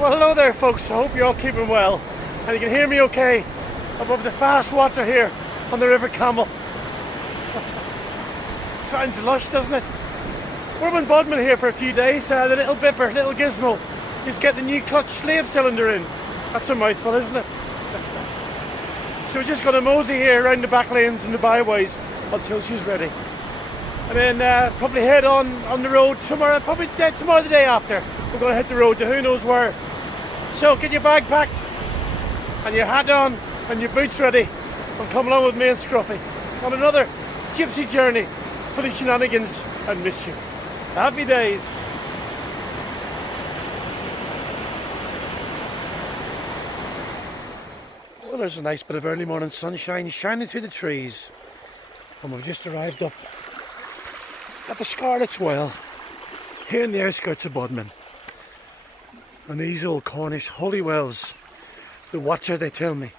Well, hello there folks, I hope you're all keeping well and you can hear me okay above the fast water here on the River Camel. Sounds lush, doesn't it? We're in Bodmin here for a few days. The little bipper, little gizmo, is getting the new clutch slave cylinder in. That's a mouthful, isn't it? So we're just going to mosey here around the back lanes and the byways until she's ready. And then probably head on the road tomorrow, probably tomorrow the day after. We're going to hit the road to who knows where. So get your bag packed and your hat on and your boots ready and come along with me and Scruffy on another gypsy journey full of shenanigans and mischief. Happy days. Well, there's a nice bit of early morning sunshine shining through the trees and we've just arrived up at the Scarlet's Well here in the outskirts of Bodmin. And these old Cornish holy wells, the water, they tell me,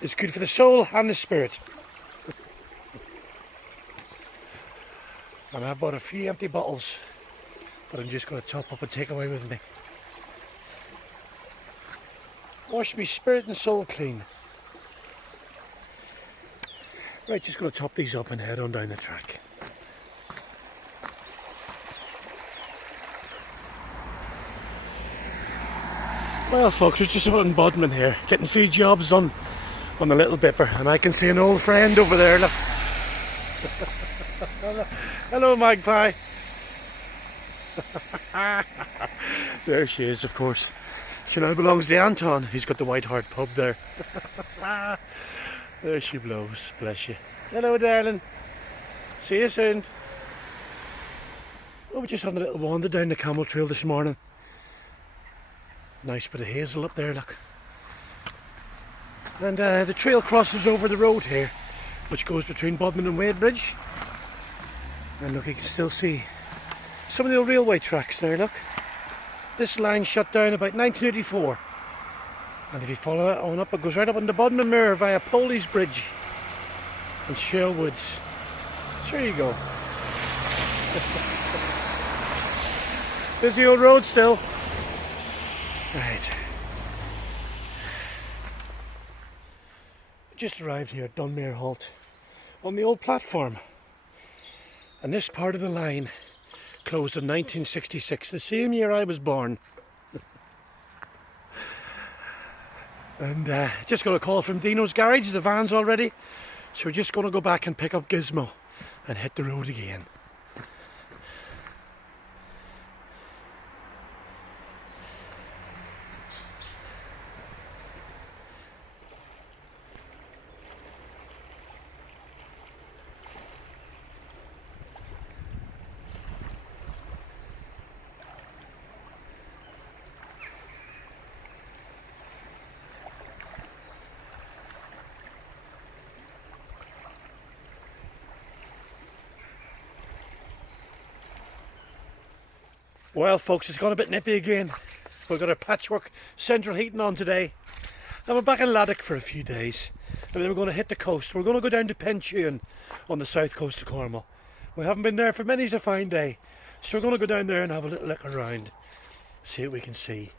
is good for the soul and the spirit. And I've bought a few empty bottles that I'm just going to top up and take away with me. Wash me spirit and soul clean. Right, just going to top these up and head on down the track. Well folks, we're just about in Bodmin here, getting a few jobs done on the little bipper, and I can see an old friend over there, look. Hello Magpie. There she is, of course. She now belongs to Anton, he's got the White Hart pub there. There she blows, bless you. Hello darling, see you soon. Oh, we're just having a little wander down the camel trail this morning. Nice bit of hazel up there, look. And the trail crosses over the road here, which goes between Bodmin and Wadebridge. And look, you can still see some of the old railway tracks there, look. This line shut down about 1984. And if you follow that on up, it goes right up on the Bodmin Mirror via Poley's Bridge and Shale Woods. So there you go. Busy old road still. Right. Just arrived here at Dunmere Halt on the old platform. And this part of the line closed in 1966, the same year I was born. And just got a call from Dino's garage, the van's all ready. So we're just going to go back and pick up Gizmo and hit the road again. Well folks, it's got a bit nippy again. We've got our patchwork central heating on today. And we're back in Laddock for a few days. And then we're going to hit the coast. We're going to go down to Penchune on the south coast of Cornwall. We haven't been there for many's a fine day. So we're going to go down there and have a little look around. See what we can see.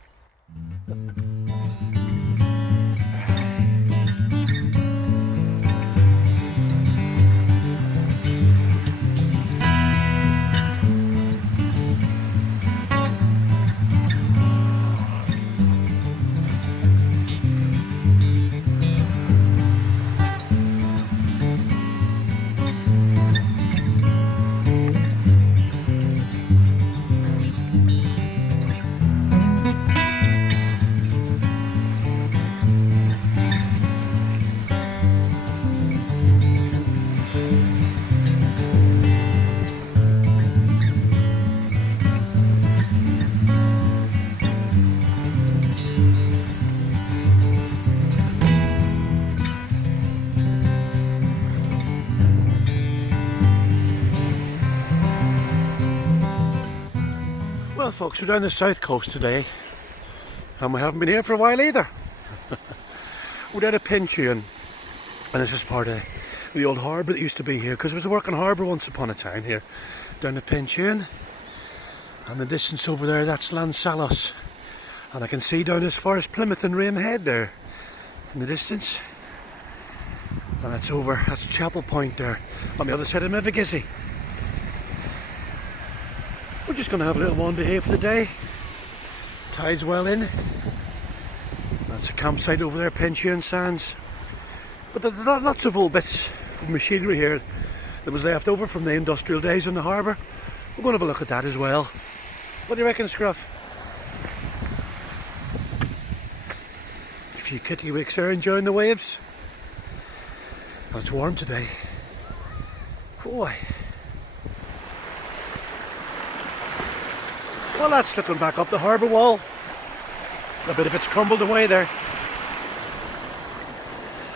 Well folks, we're down the south coast today and we haven't been here for a while either. We're down at Penchune and this is part of the old harbour that used to be here, because it was a working harbour once upon a time here down at Penchune. And the distance over there, that's Lansalos, And I can see down as far as Plymouth and Rainhead there in the distance. And that's Chapel Point there on the other side of Mevagissey. We're just going to have a little wander here for the day. Tide's well in. That's a campsite over there, Pension Sands. But there are lots of old bits of machinery here that was left over from the industrial days in the harbour. We're going to have a look at that as well. What do you reckon, Scruff? A few kittiwakes there enjoying the waves. And it's warm today. Boy. Well, that's looking back up the harbour wall. A bit of it's crumbled away there.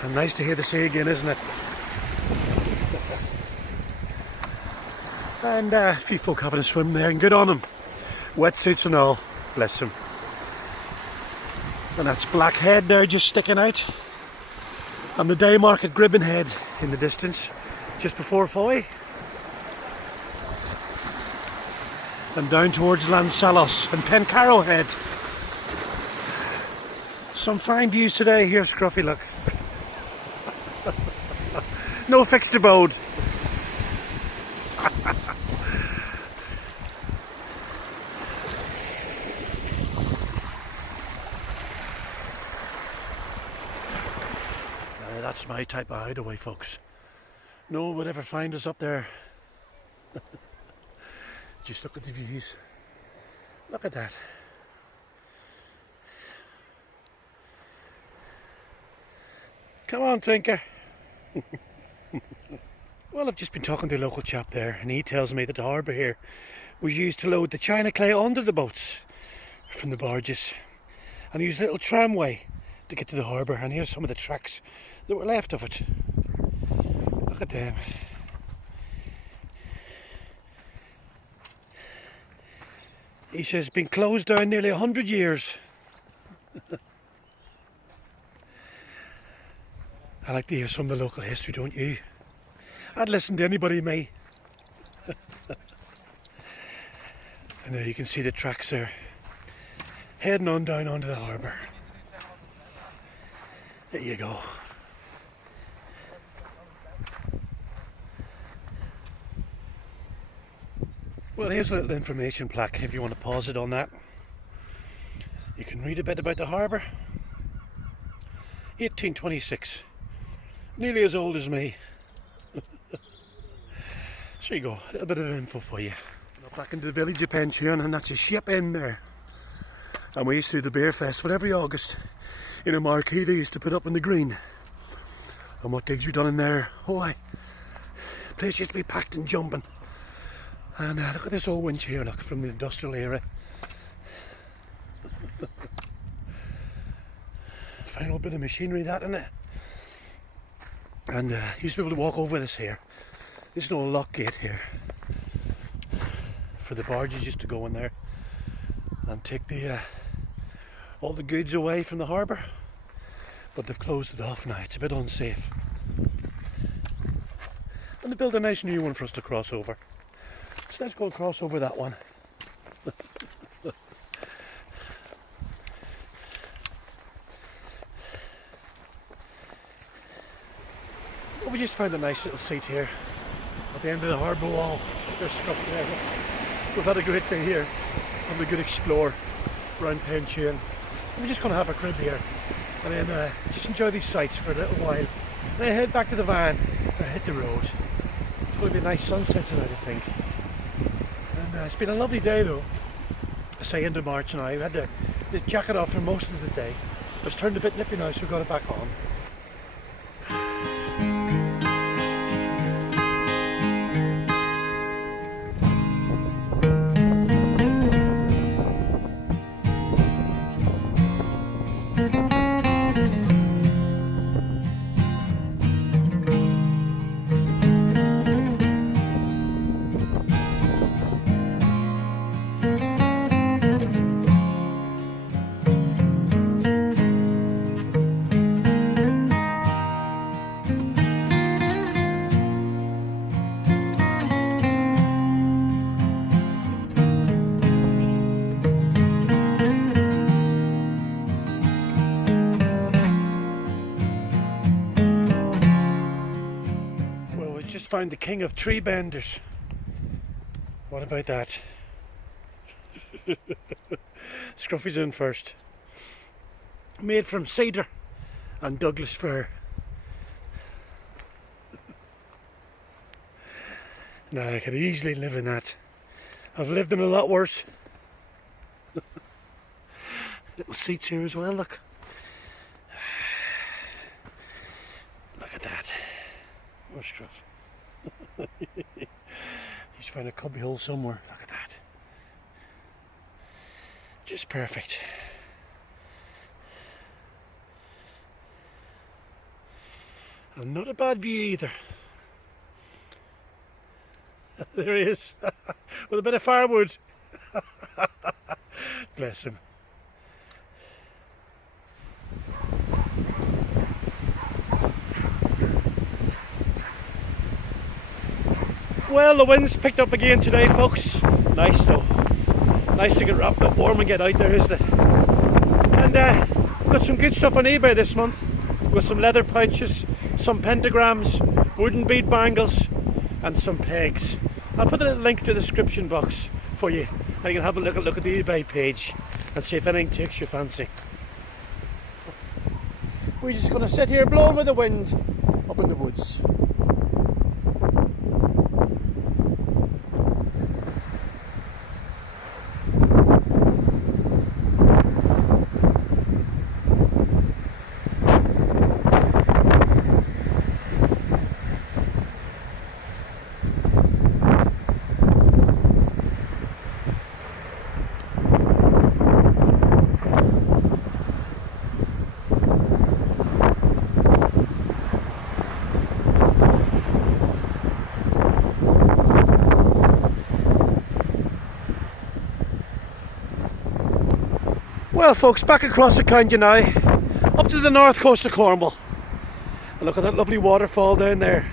And nice to hear the sea again, isn't it? And a few folk having a swim there, and good on them. Wetsuits and all, bless them. And that's Black Head there just sticking out. And the day market Gribbon Head in the distance, just before Foy. And down towards Lansalos and Pencarrow Head. Some fine views today here, Scruffy, look. No fixed abode. That's my type of hideaway, folks. No one would ever find us up there. Just look at the views. Look at that. Come on, Tinker. Well, I've just been talking to a local chap there, and he tells me that the harbour here was used to load the china clay onto the boats from the barges, and use a little tramway to get to the harbour. And here's some of the tracks that were left of it. Look at them. He says it's been closed down nearly 100 years. I like to hear some of the local history, don't you? I'd listen to anybody, me. And there you can see the tracks there, heading on down onto the harbour. There you go. Well, here's a little information plaque if you want to pause it on that. You can read a bit about the harbour. 1826. Nearly as old as me. There you go, a little bit of info for you. Back into the village of Pension, and that's a ship in there. And we used to do the beer festival every August in a marquee they used to put up in the green. And what gigs we done in there? Oh, the place used to be packed and jumping. And look at this old winch here, look, from the industrial era. Fine old bit of machinery, that, isn't it? And used to be able to walk over this here. There's no lock gate here for the barges just to go in there and take the all the goods away from the harbour. But they've closed it off now. It's a bit unsafe. And they built a nice new one for us to cross over. So let's go and cross over that one. Well, we just found a nice little seat here at the end of the harbour wall. There's stuff there. We've had a great day here, having a good explore around Pension. We're just going to have a crib here and then just enjoy these sights for a little while. And then head back to the van and hit the road. It's going to be a nice sunset tonight, I think. And it's been a lovely day though. I say end of March now. We had the jacket off for most of the day. It's turned a bit nippy now, so we've got it back on. found the king of tree benders. What about that? Scruffy's in first. Made from cedar and Douglas fir. Now I could easily live in that. I've lived in a lot worse. Little seats here as well, look. Look at that. Oh, Scruff. He's found a cubby hole somewhere. Look at that. Just perfect. And not a bad view either. There he is, with a bit of firewood. Bless him. Well, the wind's picked up again today, folks. Nice though. Nice to get wrapped up warm and get out there, isn't it? And got some good stuff on eBay this month. With some leather pouches, some pentagrams, wooden bead bangles, and some pegs. I'll put a little link to the description box for you. And you can have a look at the eBay page and see if anything takes your fancy. We're just going to sit here blowing with the wind up in the woods. Well folks, back across the county now, up to the north coast of Cornwall. And look at that lovely waterfall down there.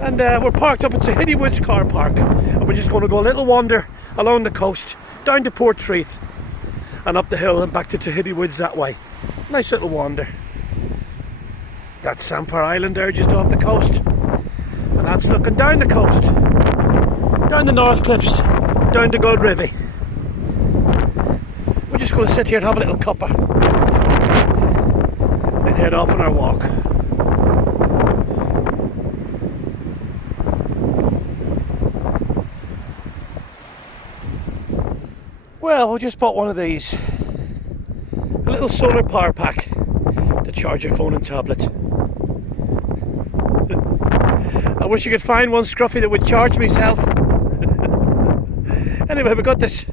And we're parked up at Tahiti Woods car park. And we're just going to go a little wander along the coast, down to Portreath, and up the hill and back to Tahiti Woods that way. Nice little wander. That's Samphire Island there just off the coast. And that's looking down the coast, down the North Cliffs, down to Godrivy. We're just going to sit here and have a little cuppa and head off on our walk. Well, we just bought one of these, a little solar power pack to charge your phone and tablet. I wish you could find one, Scruffy, that would charge myself. Anyway, we got this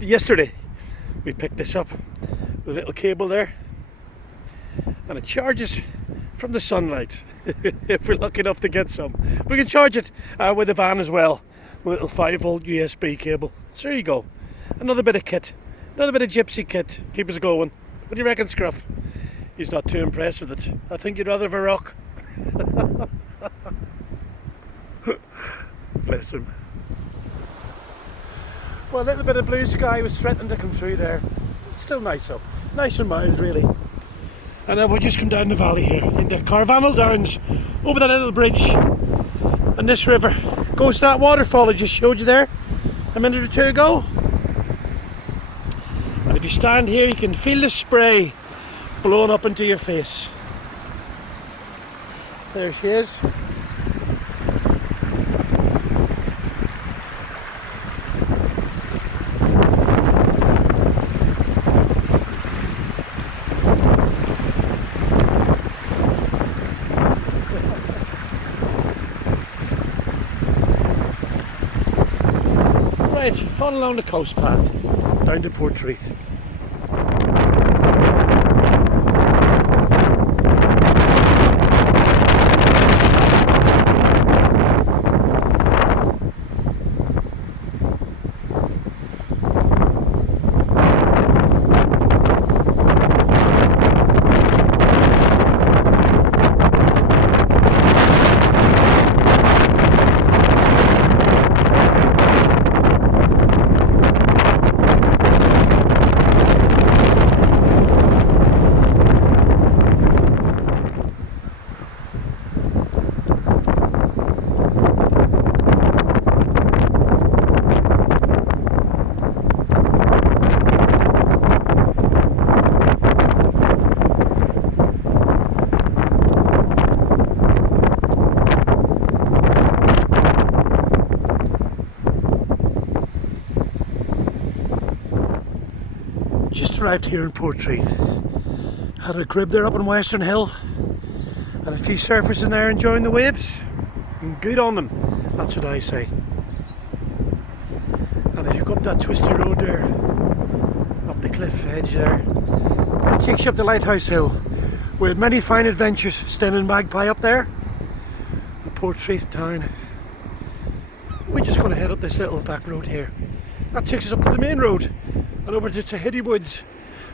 yesterday. We picked this up with a little cable there, and it charges from the sunlight if we're lucky enough to get some. We can charge it with the van as well, with a little 5-volt USB cable. So there you go, another bit of kit, another bit of Gypsy kit. Keep us going. What do you reckon, Scruff? He's not too impressed with it. I think you'd rather have a rock. Bless him. Well, a little bit of blue sky was threatening to come through there. It's still nice up, nice and mild really. And we'll just come down the valley here into Carvanel Downs, over that little bridge, and this river goes to that waterfall I just showed you there a minute or two ago. And if you stand here, you can feel the spray blowing up into your face. There she is. Right, on along the coast path, down to Portreath. Just arrived here in Portreath. Had a crib there up on Western Hill and a few surfers in there enjoying the waves. And good on them, that's what I say. And if you go up that twisty road there, up the cliff edge there, it takes you up the Lighthouse Hill. We had many fine adventures staying in Magpie up there, the Portreath town. We're just going to head up this little back road here. That takes us up to the main road and over to Tahiti Woods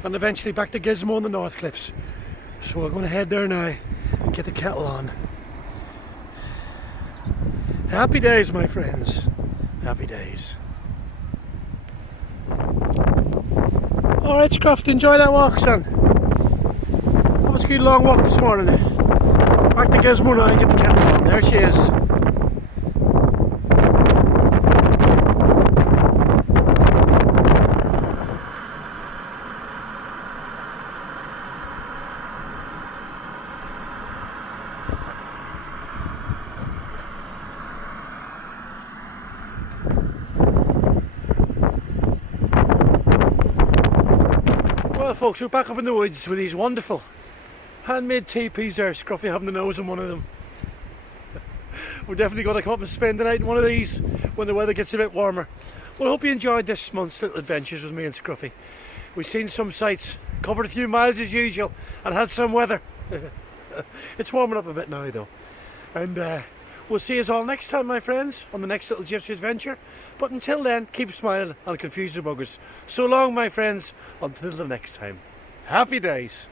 and eventually back to Gizmo and the North Cliffs. So we're going to head there now and get the kettle on. Happy days, my friends. Happy days. Alright, Scruffy, enjoy that walk, son. That was a good long walk this morning. Back to Gizmo now and get the kettle on. There she is. Well folks, we're back up in the woods with these wonderful handmade teepees there. Scruffy having the nose on one of them. We're definitely going to come up and spend the night in one of these when the weather gets a bit warmer. Well, I hope you enjoyed this month's little adventures with me and Scruffy. We've seen some sights, covered a few miles as usual, and had some weather. It's warming up a bit now though. And we'll see us all next time, my friends, on the next little Gypsy adventure. But until then, keep smiling and confuse the buggers. So long, my friends, until the next time. Happy days.